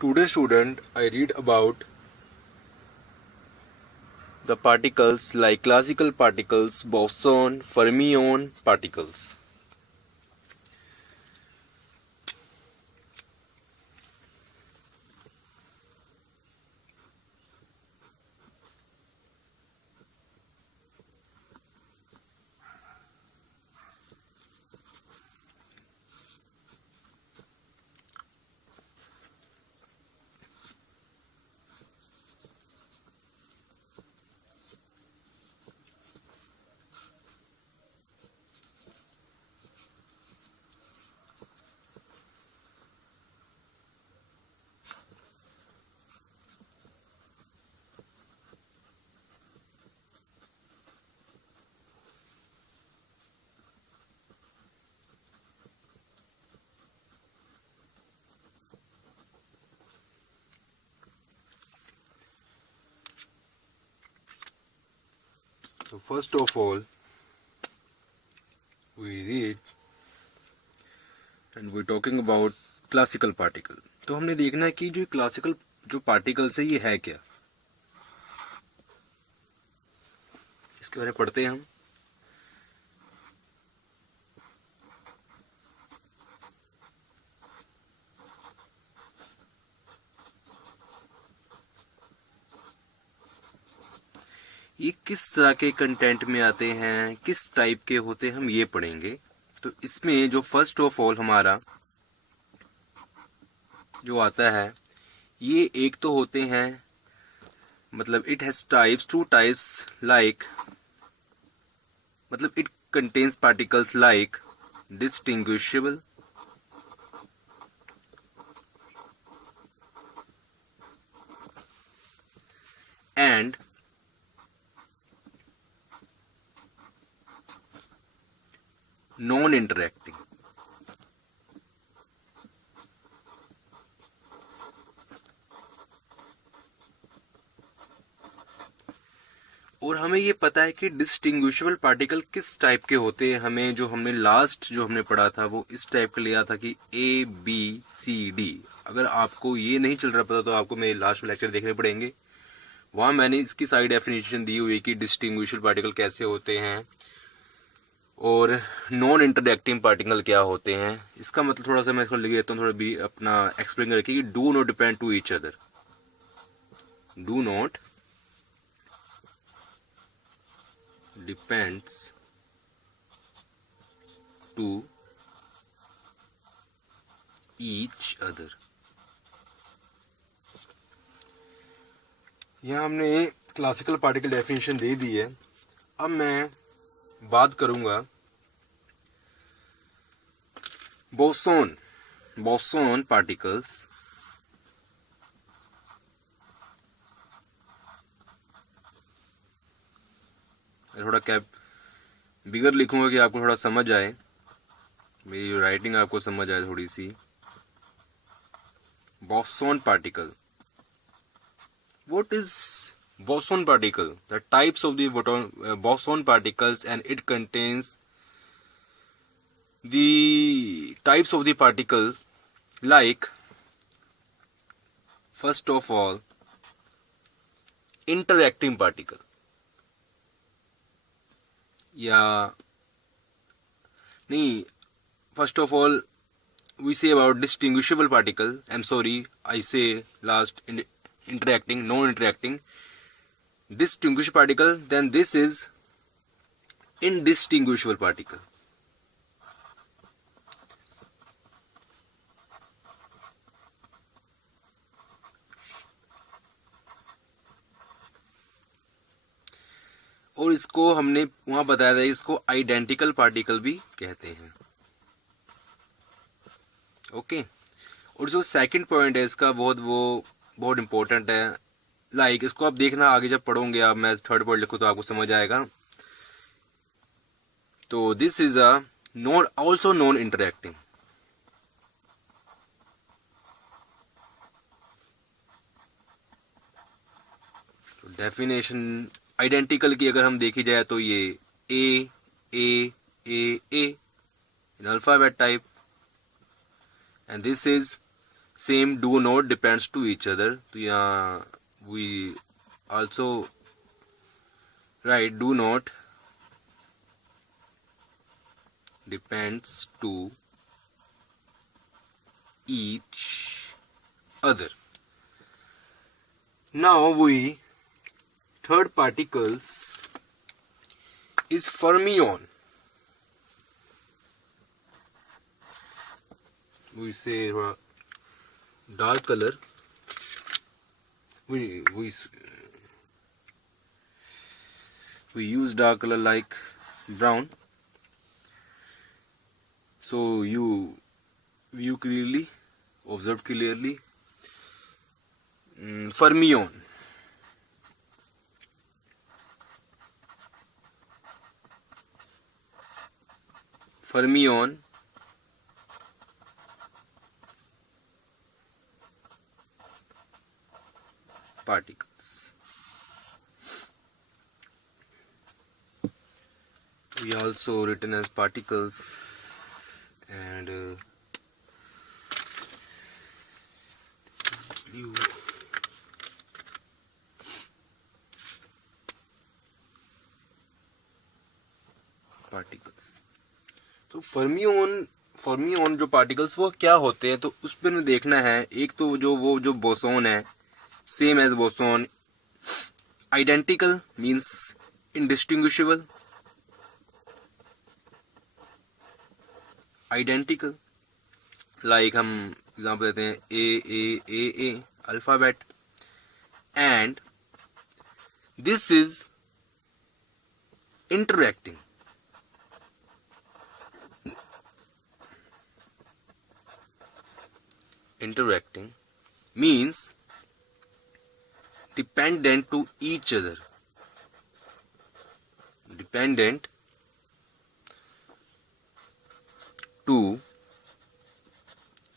Today student, I read about the particles like classical particles, boson, fermion particles. So first of all, we read and we're talking about classical particle. तो हमने देखना है कि जो क्लासिकल जो पार्टिकल्स है ये है क्या, इसके बारे में पढ़ते हैं हम। ये किस तरह के कंटेंट में आते हैं, किस टाइप के होते हैं, हम ये पढ़ेंगे। तो इसमें जो फर्स्ट ऑफ ऑल हमारा जो आता है, ये एक तो होते हैं, मतलब it has types, two types like, मतलब it contains particles like distinguishable, and non interacting. और हमें ये पता है कि डिस्टिंग्विशेबल पार्टिकल किस टाइप के होते हैं। हमें जो हमने लास्ट जो हमने पढ़ा था वो इस टाइप का लिया था कि ए बी सी डी। अगर आपको ये नहीं चल रहा पता तो आपको मेरे लास्ट में लेक्चर देखने पड़ेंगे, वहाँ मैंने इसकी सारी डेफिनेशन दी हुई कि डिस्टिंग्विशेबल पार्टिकल कैसे होते हैं और नॉन इंटरएक्टिंग पार्टिकल क्या होते हैं। इसका मतलब थोड़ा सा मैं इसको लिख देता हूँ, थोड़ा भी अपना एक्सप्लेन करके कि do not depend to each other, do not depends to each other. यहाँ हमने क्लासिकल पार्टिकल डेफिनेशन दे दी है। अब मैं बात करूंगा बोसॉन पार्टिकल्स। थोड़ा कैप बिगर लिखूंगा कि आपको थोड़ा समझ आए, मेरी राइटिंग आपको समझ आए थोड़ी सी। Boson particle, what is boson particle? The types of the boson particles, and it contains the types of the particle like, first of all, interacting particle, या नहीं, first of all we say about distinguishable particle. I'm sorry, I say last interacting, non-interacting, distinguished particle, then this is indistinguishable particle. और इसको हमने वहां बताया था, इसको identical particle भी कहते हैं। ओके। और जो सेकंड पॉइंट है इसका बहुत इंपॉर्टेंट है, लाइक इसको आप देखना आगे जब पढ़ोगे आप, मैं थर्ड पॉइंट लिखूँ तो आपको समझ आएगा। तो this is a also non interacting. Definition identical की अगर हम देखी जाए तो ये A A A A in alphabet type, and this is same do not depends to each other. तो यहाँ we also write do not depends to each other. Now we third particles is fermion. We say dark color. We use dark color like brown, so you view clearly, observe clearly. Fermion. Fermion particles. We also written as particles and blue. Particles. तो फर्मियोन जो पार्टिकल्स वो क्या होते हैं, तो उस पर हमें देखना है. एक तो जो बोसोन है, same as boson. Identical means indistinguishable. Identical like हम एग्जांपल देते हैं a alphabet. And this is interacting. Interacting means dependent to each other. Dependent to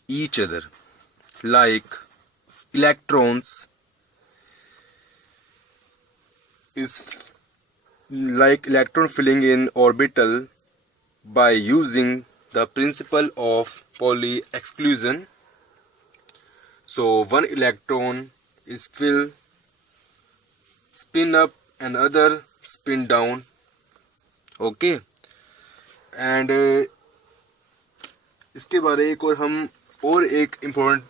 each other. Like electrons is like electron filling in orbital by using the principle of Pauli exclusion. So one electron is filled, spin up, and other spin down. Okay. And इसके बारे एक इम्पोर्टेंट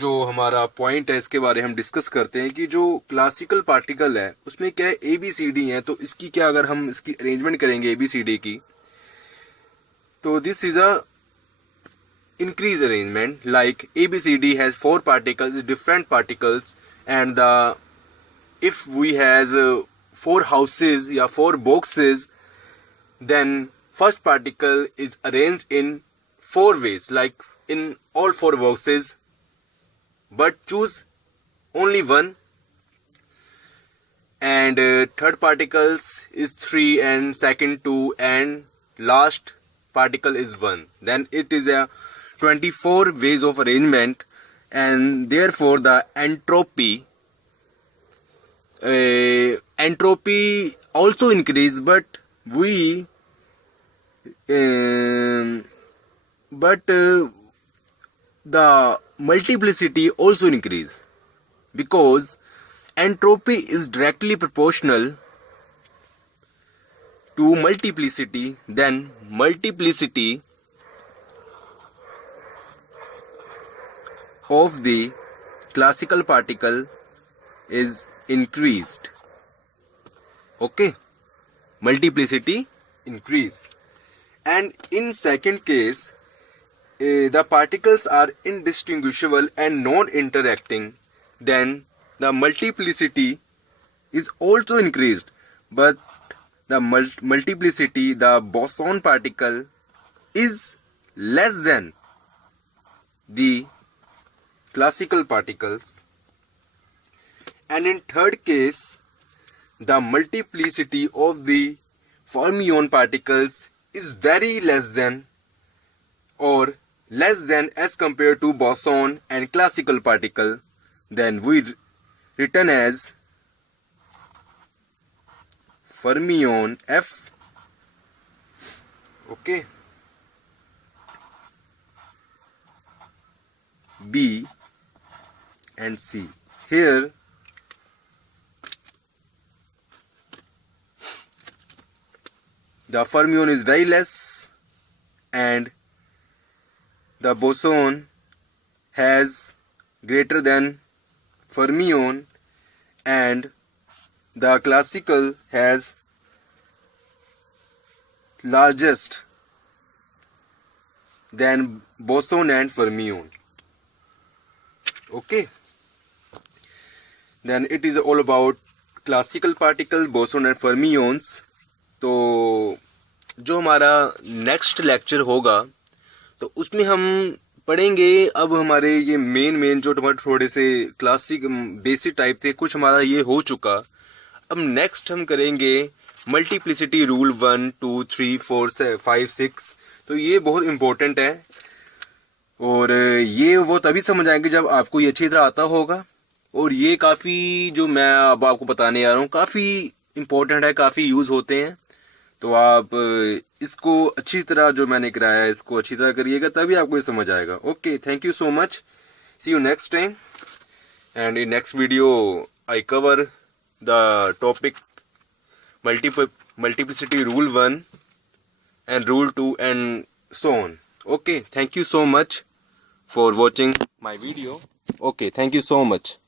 जो हमारा पॉइंट है इसके बारे हम डिस्कस करते हैं कि जो क्लासिकल पार्टिकल है उसमें क्या है ABCD है. तो इसकी क्या अगर हम इसकी अरेंजमेंट करेंगे ABCD की, तो this is a increase arrangement. Like ABCD has 4 particles, different particles, and if we has 4 houses or 4 boxes, then first particle is arranged in 4 ways, like in all 4 boxes, but choose only one. And third particles is 3 and second 2 and last particle is 1. Then it is a 24 ways of arrangement, and therefore the entropy also increase, but the multiplicity also increase, because entropy is directly proportional to multiplicity. Then multiplicity of the classical particle is increased. Okay, multiplicity increase. And in second case, the particles are indistinguishable and non-interacting, then the multiplicity is also increased, but the multiplicity, the boson particle, is less than the classical particles. And in third case, the multiplicity of the fermion particles is very less than or less than as compared to boson and classical particle. Then we written as fermion F. Okay, B and C. Here the fermion is very less and the boson has greater than fermion, and the classical has largest than boson and fermion. Okay, then it is all about classical particle, boson and fermions. तो जो हमारा next lecture होगा तो उसमें हम पढ़ेंगे अब हमारे ये मेन जो हमारे थोड़े से क्लासिक बेसिक टाइप थे, कुछ हमारा ये हो चुका। अब नेक्स्ट हम करेंगे मल्टीप्लिसिटी रूल 1 2 3 4 5 6। तो ये बहुत इम्पोर्टेंट है और ये वो तभी समझ आएंगे जब आपको ये अच्छी तरह आता होगा। और ये काफ़ी जो मैं अब आपको बताने आ रहा हूँ काफ़ी इम्पोर्टेंट है, काफ़ी यूज़ होते हैं। तो आप इसको अच्छी तरह जो मैंने कराया है इसको अच्छी तरह करिएगा तभी आपको ये समझ आएगा। Okay, thank you so much, see you next time, and in next video I cover the topic multiplicity rule 1 and rule 2 and so on. Okay, thank you so much for watching my video. Okay, thank you so much.